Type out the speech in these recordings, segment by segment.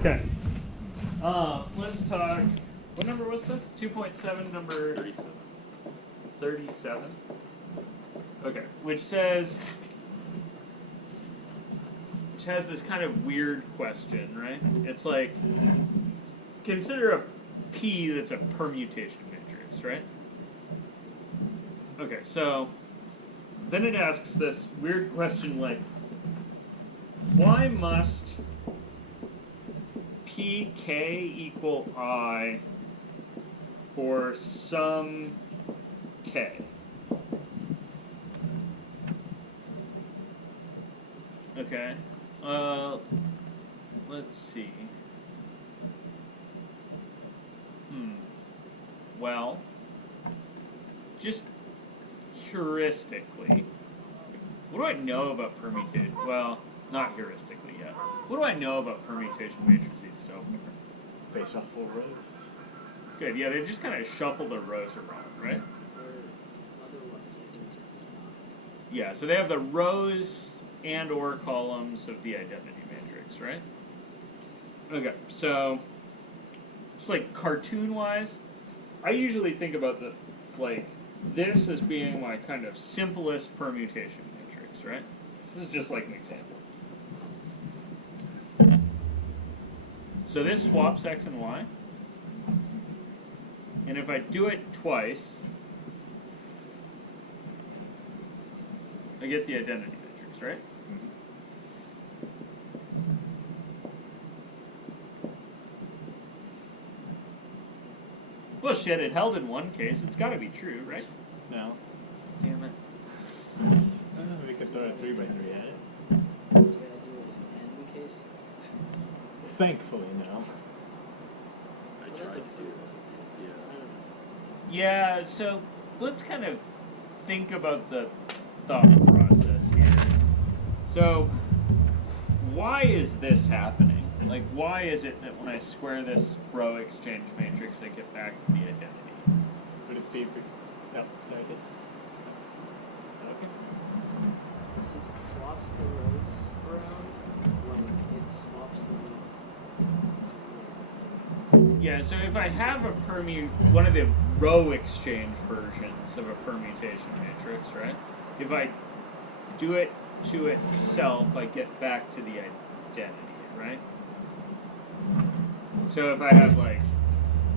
Okay. Let's talk. What number was this? 2.7, number 37. 37. Okay. Which has this kind of weird question, right? It's like, consider a P that's a permutation matrix, right? Okay, so then it asks this weird question like, why must pk equal I for some k? Okay, let's see. Well, just heuristically, what do I know about permutation? Well, not heuristically yet. What do I know about permutation matrices so far? They shuffle rows. Good, yeah, they just kind of shuffle the rows around, right? Yeah, so they have the rows and or columns of the identity matrix, right? Okay, so it's like cartoon-wise, I usually think about this as being my kind of simplest permutation matrix, right? This is just like an example. So this swaps x and y, and if I do it twice, I get the identity matrix, right? Well, shit, it held in one case. It's got to be true, right? No. Damn it. We could throw a 3x3 at it. Do I do it in n cases? Thankfully, no. I tried to do it. Yeah, so let's kind of think about the thought process here. So, why is this happening? Like, why is it that when I square this row exchange matrix, I get back to the identity? Would it be... No, sorry, is it? Okay. Since it swaps the rows around, when it swaps them to... Yeah, so if I have one of the row exchange versions of a permutation matrix, right? If I do it to itself, I get back to the identity, right? So if I have like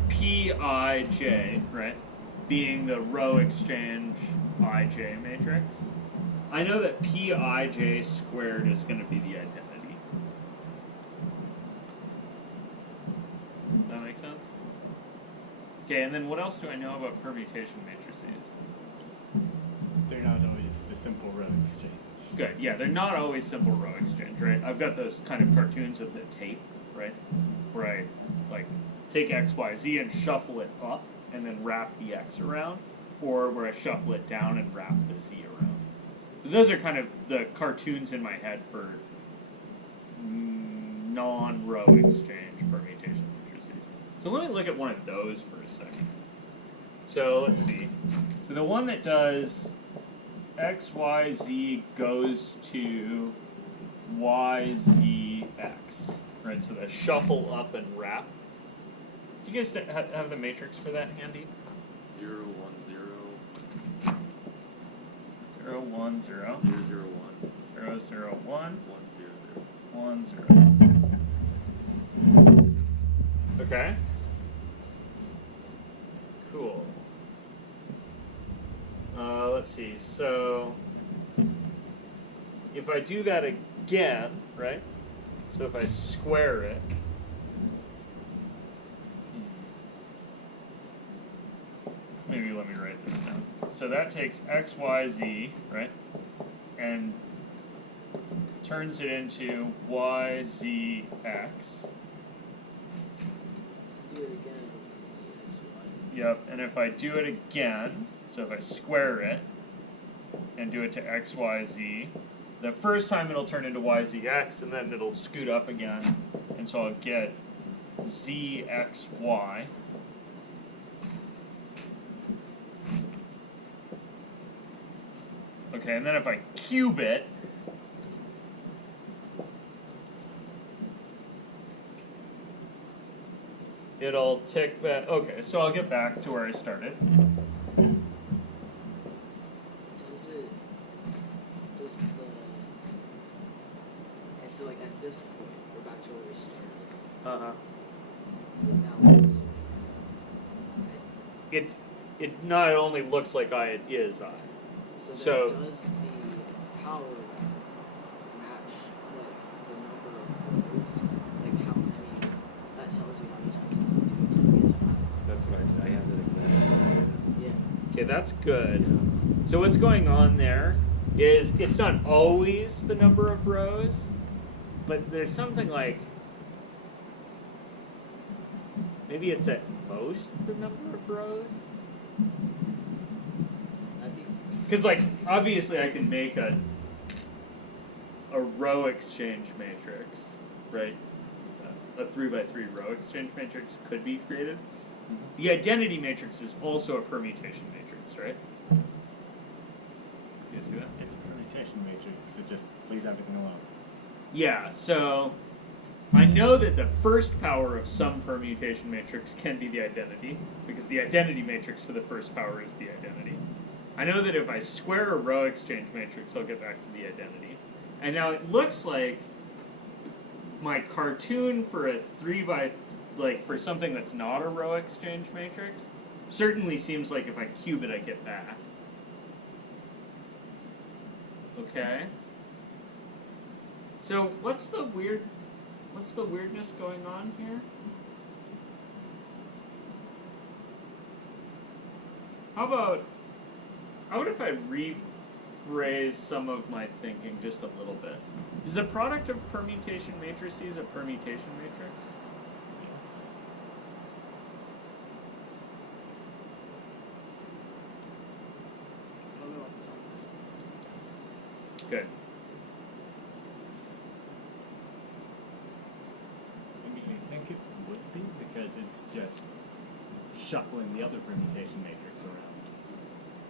Pij, right, being the row exchange ij matrix, I know that Pij squared is going to be the identity. Does that make sense? Okay, and then what else do I know about permutation matrices? They're not always the simple row exchange. Good, yeah, they're not always simple row exchange, right? I've got those kind of cartoons of the tape, right? Where I, like, take x, y, z and shuffle it up and then wrap the x around, or where I shuffle it down and wrap the z around. Those are kind of the cartoons in my head for non-row exchange permutation matrices. So let me look at one of those for a second. So let's see. So the one that does x, y, z goes to y, z, x. Right, so the shuffle up and wrap. Do you guys have the matrix for that handy? 0, 1, 0. 0, 1, 0. 0, 0, 1. 0, 0, 1. 1, 0, 1, 0. Okay. Cool. Let's see. So if I do that again, right? So if I square it, maybe let me write this down. So that takes x, y, z, right? And turns it into y, z, x. Do it again, it's x, y. Yep, and if I do it again, so if I square it and do it to x, y, z, the first time it'll turn into y, z, x, and then it'll scoot up again, and so I'll get z, x, y. Okay, and then if I cube it, it'll tick back. Okay, so I'll get back to where I started. Does it? Does the? And so like at this point, we're back to where we started. It now looks like It not only looks like I, it is I. So then does the power match like the number of rows? Like how many? That tells you how many times you need to do it to get to I. That's what I have it exactly. Yeah. Okay, that's good. So what's going on there is it's not always the number of rows, but there's something like maybe it's at most the number of rows. That'd be Because like obviously I can make a row exchange matrix, right? A 3x3 row exchange matrix could be created. The identity matrix is also a permutation matrix, right? You see that? It's a permutation matrix. It just leaves everything alone. Yeah, so I know that the first power of some permutation matrix can be the identity, because the identity matrix to the first power is the identity. I know that if I square a row exchange matrix, I'll get back to the identity. And now it looks like my cartoon for a 3x, like for something that's not a row exchange matrix, certainly seems like if I cube it, I get back. Okay. So what's the weirdness going on here? How about if I rephrase some of my thinking just a little bit? Is the product of permutation matrices a permutation matrix? I don't know what the Good. I mean, I think it would be because it's just shuffling the other permutation matrix around.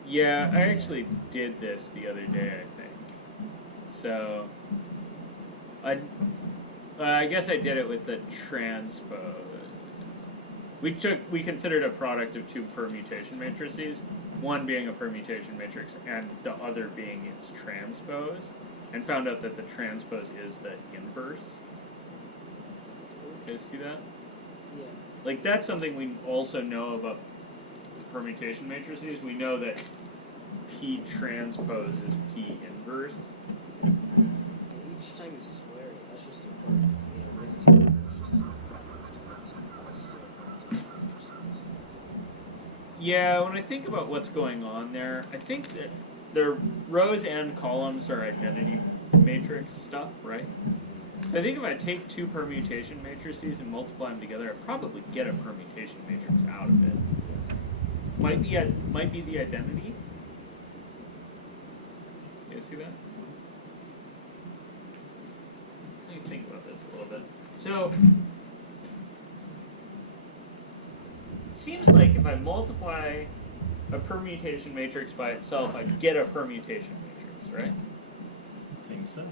Yeah, I actually did this the other day, I think. So, I guess I did it with the transpose. We considered a product of two permutation matrices, one being a permutation matrix and the other being its transpose, and found out that the transpose is the inverse. You guys see that? Yeah. Like, that's something we also know about permutation matrices. We know that P transpose is P inverse. And each time you square it, that's just a part. Raise it to the it's just a product. That's permutation matrices. Yeah, when I think about what's going on there, I think that the rows and columns are identity matrix stuff, right? I think if I take two permutation matrices and multiply them together, I probably get a permutation matrix out of it. Might be the identity. You guys see that? Let me think about this a little bit. So, it seems like if I multiply a permutation matrix by itself, I get a permutation matrix, right? Seems so.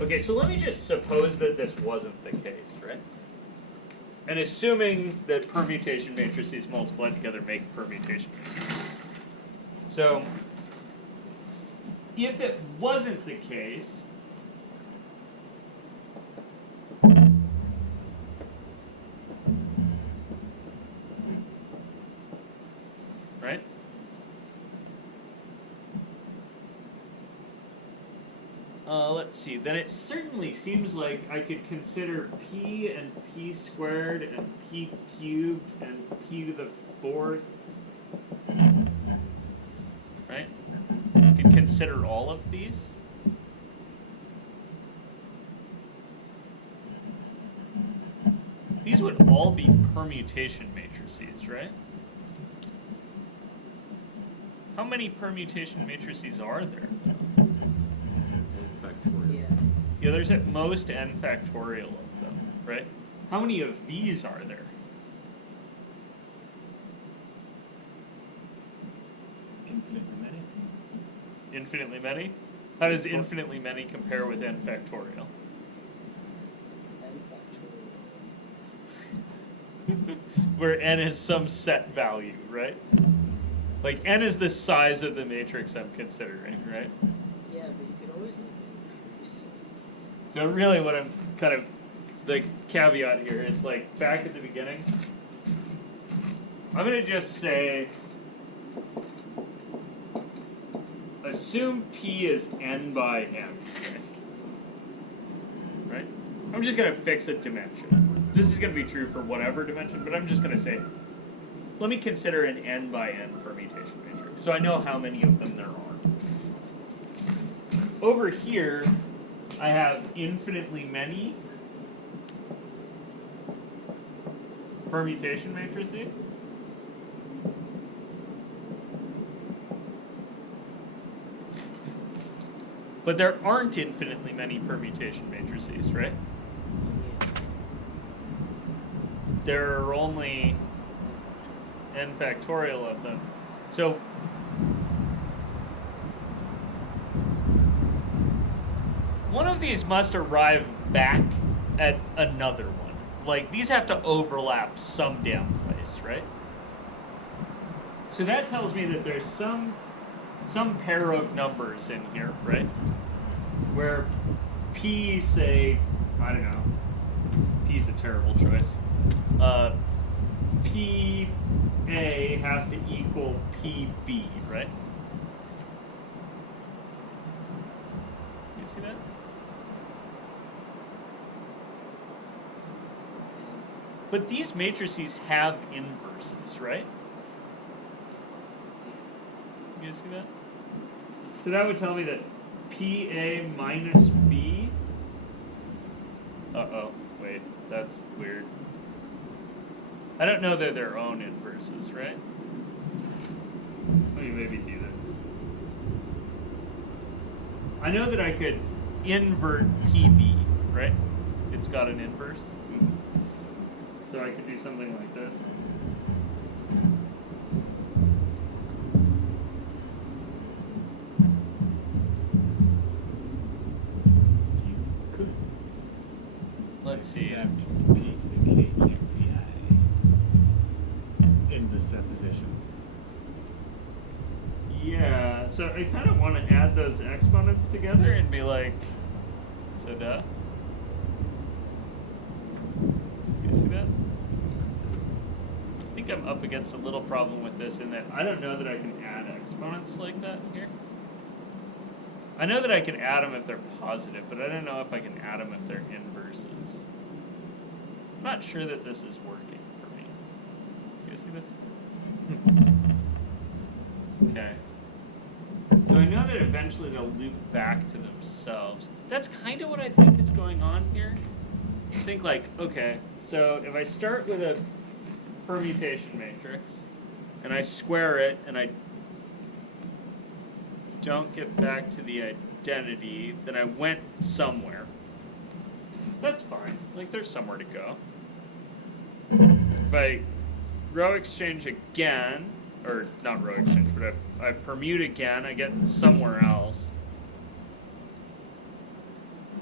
Okay, so let me just suppose that this wasn't the case, right? And assuming that permutation matrices multiplied together make permutation matrices. So, if it wasn't the case, right? Let's see, then it certainly seems like I could consider p and p squared and p cubed and p to the fourth, right? I could consider all of these. These would all be permutation matrices, right? How many permutation matrices are there? Factorial. Yeah. Yeah, there's at most n factorial of them, right? How many of these are there? Infinitely many. Infinitely many? How does infinitely many compare with n factorial? And factorial. where n is some set value, right? Like n is the size of the matrix I'm considering, right? Yeah, but you could always like increase. So really what I'm kind of, the caveat here is like back at the beginning, I'm going to just say, assume P is n by n, right? I'm just going to fix a dimension. This is going to be true for whatever dimension, but I'm just going to say, let me consider an n by n permutation matrix, so I know how many of them there are. Over here, I have infinitely many permutation matrices. But there aren't infinitely many permutation matrices, right? Yeah. There are only n factorial of them. So one of these must arrive back at another one. Like, these have to overlap some damn place, right? So that tells me that there's some pair of numbers in here, right? Where P, say, I don't know, P's a terrible choice. PA has to equal PB, right? You see that? But these matrices have inverses, right? You see that? So that would tell me that PA minus B. Uh-oh, wait, that's weird. I don't know they're their own inverses, right? Let me maybe do this. I know that I could invert PB, right? It's got an inverse. So I could do something like this. You could Let's see. accept P to the K GPI in the supposition. Yeah, so I kind of want to add those exponents together and be like, so duh. You see that? I think I'm up against a little problem with this in that I don't know that I can add exponents like that here. I know that I can add them if they're positive, but I don't know if I can add them if they're inverses. I'm not sure that this is working for me. You see this? Okay. So I know that eventually they'll loop back to themselves. That's kind of what I think is going on here. I think like, okay, so if I start with a permutation matrix, and I square it, and I don't get back to the identity, then I went somewhere. That's fine. Like, there's somewhere to go. If I row exchange again, or not row exchange, but if I permute again, I get somewhere else.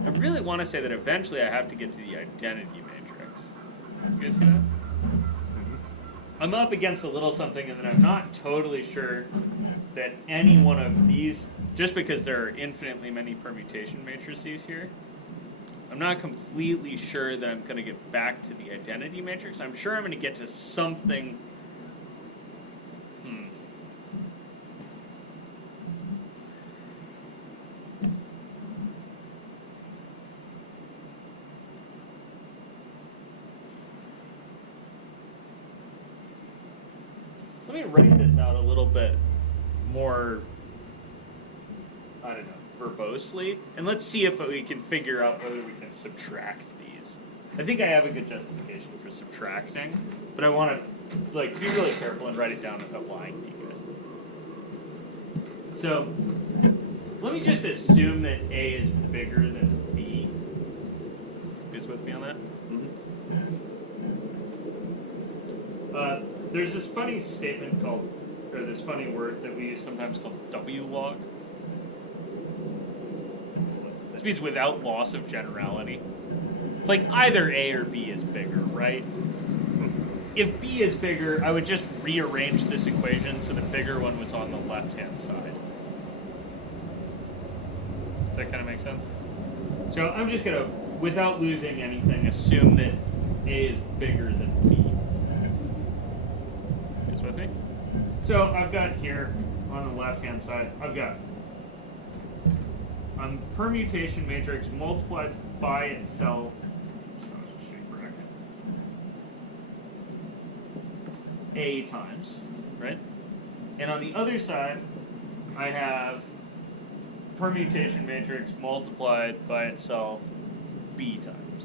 I really want to say that eventually I have to get to the identity matrix. You guys see that? I'm up against a little something, and then I'm not totally sure that any one of these, just because there are infinitely many permutation matrices here, I'm not completely sure that I'm going to get back to the identity matrix. I'm sure I'm going to get to something. Let me write this out a little bit more, I don't know, verbosely, and let's see if we can figure out whether we can subtract these. I think I have a good justification for subtracting, but I want to like be really careful and write it down without lying to you guys. So let me just assume that A is bigger than B. You guys with me on that? There's this funny statement called, or this funny word that we use sometimes called W-log. This means without loss of generality. Like either A or B is bigger, right? if B is bigger, I would just rearrange this equation so the bigger one was on the left-hand side. Does that kind of make sense? So I'm just going to, without losing anything, assume that A is bigger than B. You guys with me? So I've got here, on the left-hand side, I've got permutation matrix multiplied by itself. A times, right? And on the other side, I have permutation matrix multiplied by itself B times.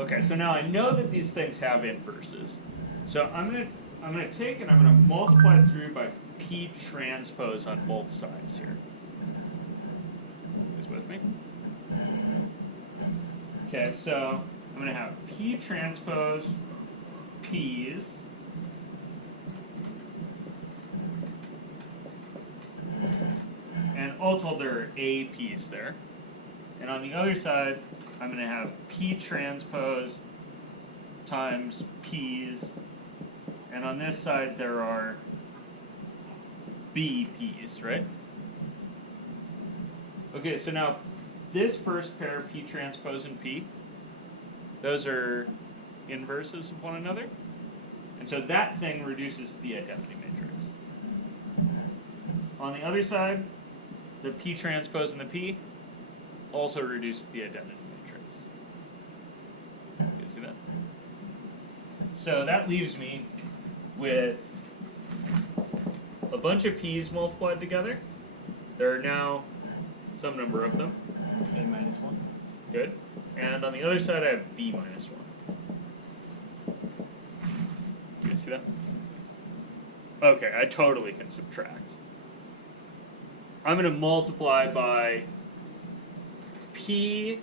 Okay, so now I know that these things have inverses. So I'm gonna take and I'm gonna multiply through by P transpose on both sides here. With me? Okay, so I'm going to have P transpose P's and also there are A P's there. And on the other side, I'm going to have P transpose times P's, and on this side there are B P's, right? Okay, so now this first pair, P transpose and P, those are inverses of one another. And so that thing reduces to the identity matrix. On the other side, the P transpose and the P also reduce to the identity matrix. You see that? So that leaves me with a bunch of P's multiplied together. There are now some number of them. A minus 1. Good. And on the other side, I have B minus 1. You see that? Okay, I totally can subtract. I'm going to multiply by P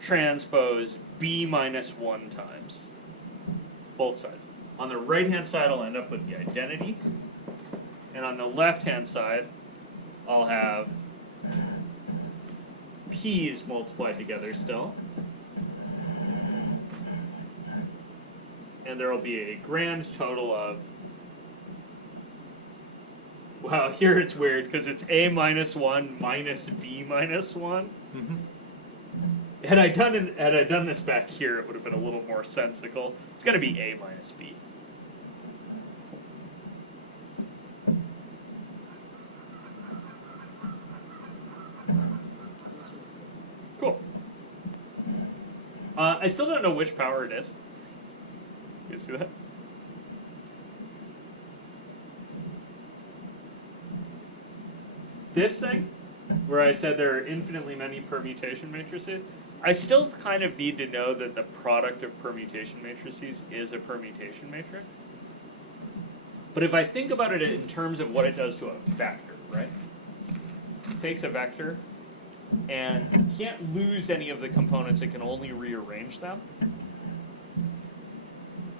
transpose B minus 1 times both sides. On the right-hand side, I'll end up with the identity. And on the left-hand side, I'll have P's multiplied together still. And there will be a grand total of, wow, here it's weird because it's A minus 1 minus B minus 1. Mm-hmm. Had I done this back here, it would have been a little more sensical. It's going to be A minus B. Cool. I still don't know which power it is. You see that? This thing, where I said there are infinitely many permutation matrices, I still kind of need to know that the product of permutation matrices is a permutation matrix. But if I think about it in terms of what it does to a vector, right? It takes a vector and can't lose any of the components, it can only rearrange them.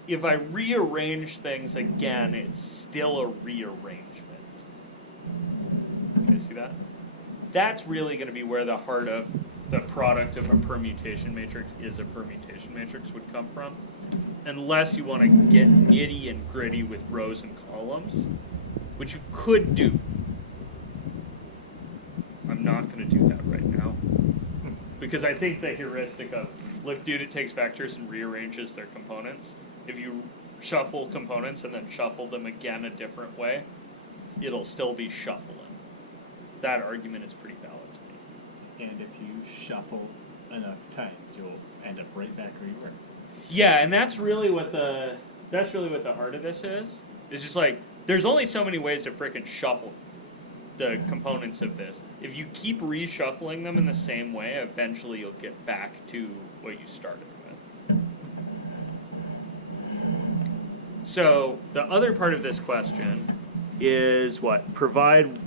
If I rearrange things again, it's still a rearrangement. Okay, see that? That's really going to be where the heart of the product of a permutation matrix is a permutation matrix would come from. Unless you want to get nitty and gritty with rows and columns, which you could do. I'm not going to do that right now. Because I think the heuristic of, look, dude, it takes vectors and rearranges their components. If you shuffle components and then shuffle them again a different way, it'll still be shuffling. That argument is pretty valid to me. And if you shuffle enough times, you'll end up right back where you were. Yeah, and that's really what the heart of this is. It's just like, there's only so many ways to frickin' shuffle the components of this. If you keep reshuffling them in the same way, eventually you'll get back to what you started with. So the other part of this question is what? Provide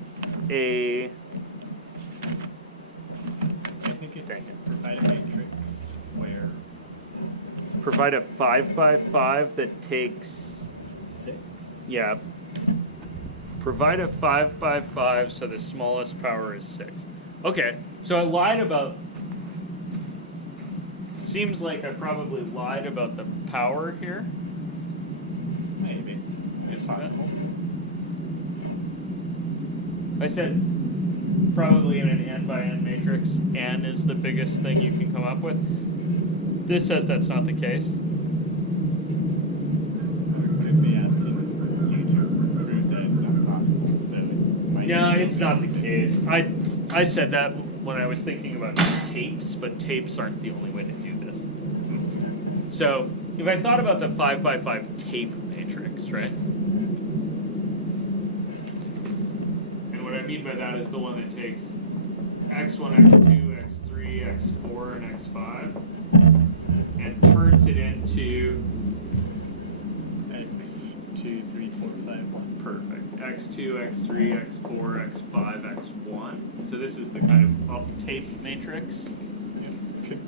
a... I think it's provide a matrix where... Provide a 5 by 5 that takes... 6? Yeah. Provide a 5 by 5 so the smallest power is 6. Okay, so I lied about. Seems like I probably lied about the power here. Maybe. It's possible. I said probably in an n by n matrix, n is the biggest thing you can come up with. This says that's not the case. Or it could be asking you to prove that it's not possible. So it might No, still it's be not the something. case. I said that when I was thinking about tapes, but tapes aren't the only way to do this. So if I thought about the 5 by 5 tape matrix, right? And what I mean by that is the one that takes x1, x2, x3, x4, and x5 and turns it into X2, 3, 4, 5, 1. perfect x2, x3, x4, x5, x1. So this is the kind of up tape matrix. Could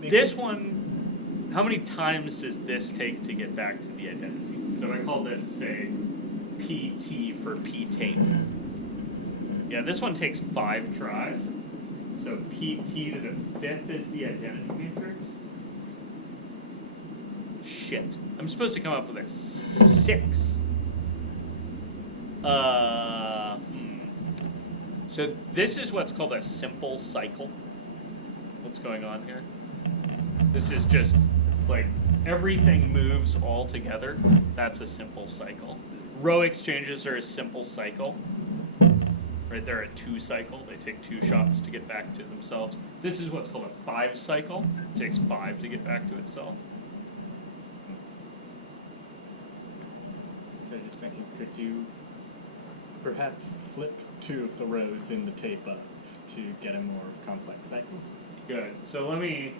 we This one, how many times does this take to get back to the identity? So if I call this, say, PT for P-tape. Yeah, this one takes 5 tries. So PT to the 5th is the identity matrix. Shit. I'm supposed to come up with a 6. So this is what's called a simple cycle. What's going on here? This is just like everything moves all together. That's a simple cycle. Row exchanges are a simple cycle. Right, they're a 2 cycle. They take 2 shots to get back to themselves. This is what's called a 5 cycle. It takes 5 to get back to itself. So just thinking, could you perhaps flip 2 of the rows in the tape up to get a more complex cycle? Good. So let me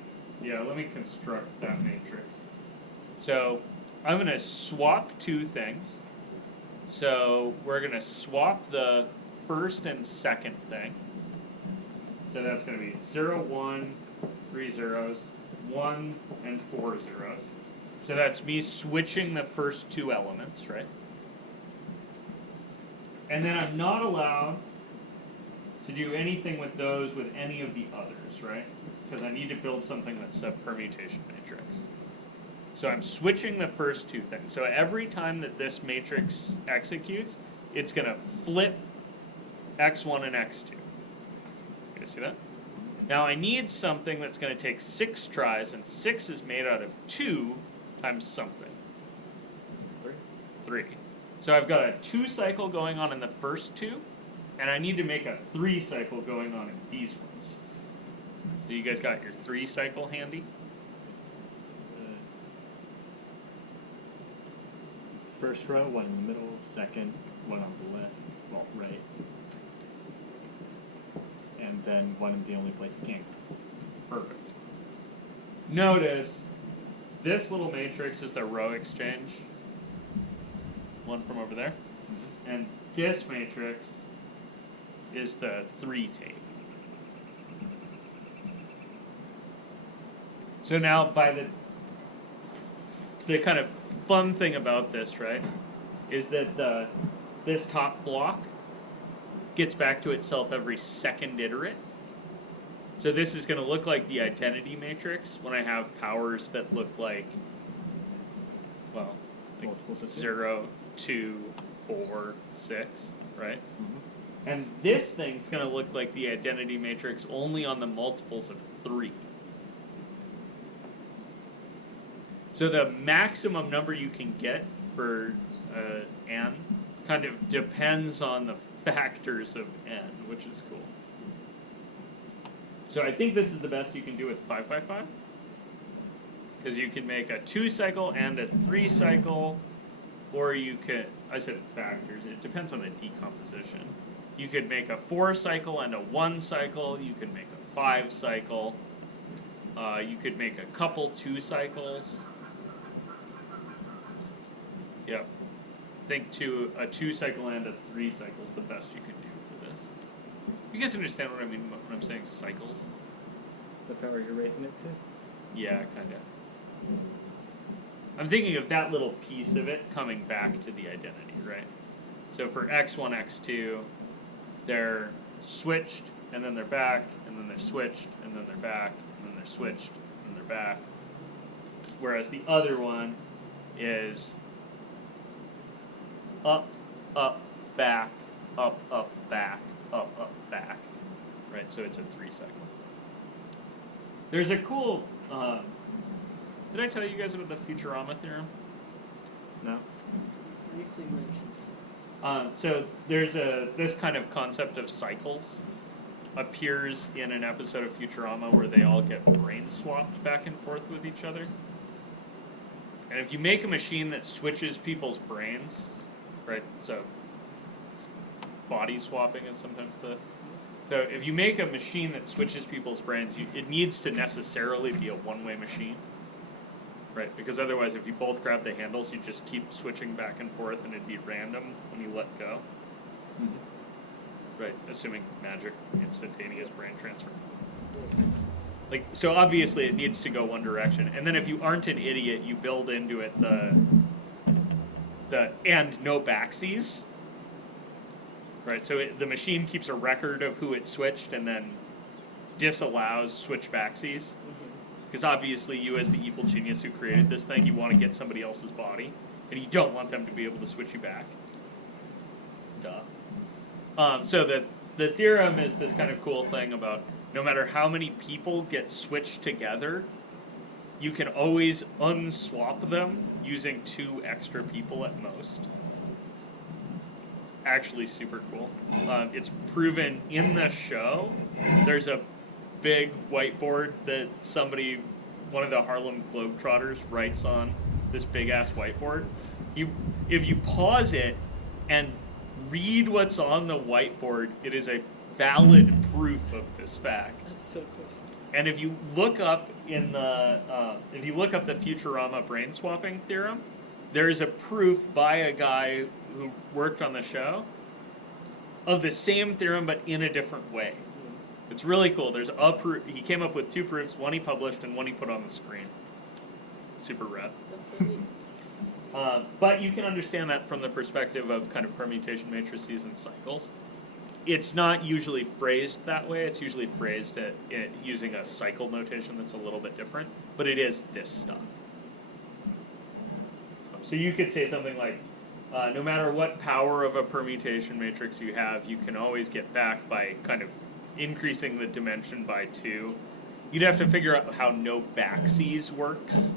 construct that matrix. So I'm going to swap 2 things. So we're going to swap the first and second thing. So that's going to be 0, 1, 3 zeros, 1, and 4 zeros. So that's me switching the first 2 elements, right? And then I'm not allowed to do anything with those with any of the others, right? Because I need to build something that's a permutation matrix. So I'm switching the first 2 things. So every time that this matrix executes, it's going to flip x1 and x2. You guys see that? Now I need something that's going to take 6 tries, and 6 is made out of 2 times something. 3. So I've got a 2 cycle going on in the first 2, and I need to make a 3 cycle going on in these ones. So you guys got your 3 cycle handy? First row, 1 in the middle, second, 1 on the left, well, right. And then 1 in the only place it can't go. Perfect. Notice, this little matrix is the row exchange. One from over there. And this matrix is the 3 tape. So now by the kind of fun thing about this, right, is that this top block gets back to itself every second iterate. So this is going to look like the identity matrix when I have powers that look like, well, like Multiples of 0, 2, 4, 6, right? Mm-hmm. And this thing's going to look like the identity matrix only on the multiples of 3. So the maximum number you can get for n kind of depends on the factors of n, which is cool. So I think this is the best you can do with 5 by 5. Because you can make a 2 cycle and a 3 cycle, or you could, I said factors, it depends on the decomposition. You could make a 4 cycle and a 1 cycle, you could make a 5 cycle, you could make a couple 2 cycles. Yep. I think a 2 cycle and a 3 cycle is the best you can do for this. You guys understand what I mean when I'm saying cycles? The power you're raising it to? Yeah, kind of. I'm thinking of that little piece of it coming back to the identity, right? So for x1, x2, they're switched, and then they're back, and then they're switched, and then they're back, and then they're switched, and they're back. Whereas the other one is up, up, back, up, back, up, back. Right, so it's a 3-cycle. There's a cool, did I tell you guys about the Futurama theorem? No? Briefly mentioned. So there's this kind of concept of cycles appears in an episode of Futurama where they all get brains swapped back and forth with each other. And if you make a machine that switches people's brains, right, so body swapping is sometimes so if you make a machine that switches people's brains, it needs to necessarily be a one-way machine. Right, because otherwise if you both grab the handles, you just keep switching back and forth and it'd be random when you let go. Right, assuming magic, instantaneous brain transfer. Like, so obviously it needs to go one direction. And then if you aren't an idiot, you build into it the and no backsies. Right, so the machine keeps a record of who it switched and then disallows switch backsies. Because obviously you as the evil genius who created this thing, you want to get somebody else's body. And you don't want them to be able to switch you back. Duh. So the theorem is this kind of cool thing about no matter how many people get switched together, you can always unswap them using 2 extra people at most. Actually super cool. It's proven in the show. There's a big whiteboard that one of the Harlem Globetrotters writes on this big ass whiteboard. If you pause it and read what's on the whiteboard, it is a valid proof of this fact. That's so cool. And if you look up the Futurama brain swapping theorem, there is a proof by a guy who worked on the show of the same theorem but in a different way. It's really cool. There's a proof. He came up with 2 proofs, one he published and one he put on the screen. It's super rad. That's so neat. But you can understand that from the perspective of kind of permutation matrices and cycles. It's not usually phrased that way. It's usually phrased using a cycle notation that's a little bit different. But it is this stuff. So you could say something like, no matter what power of a permutation matrix you have, you can always get back by kind of increasing the dimension by 2. You'd have to figure out how no backsies works,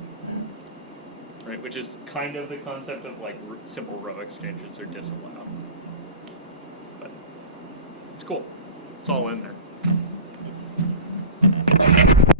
right? Which is kind of the concept of like simple row exchanges are disallowed. But it's cool. It's all in there.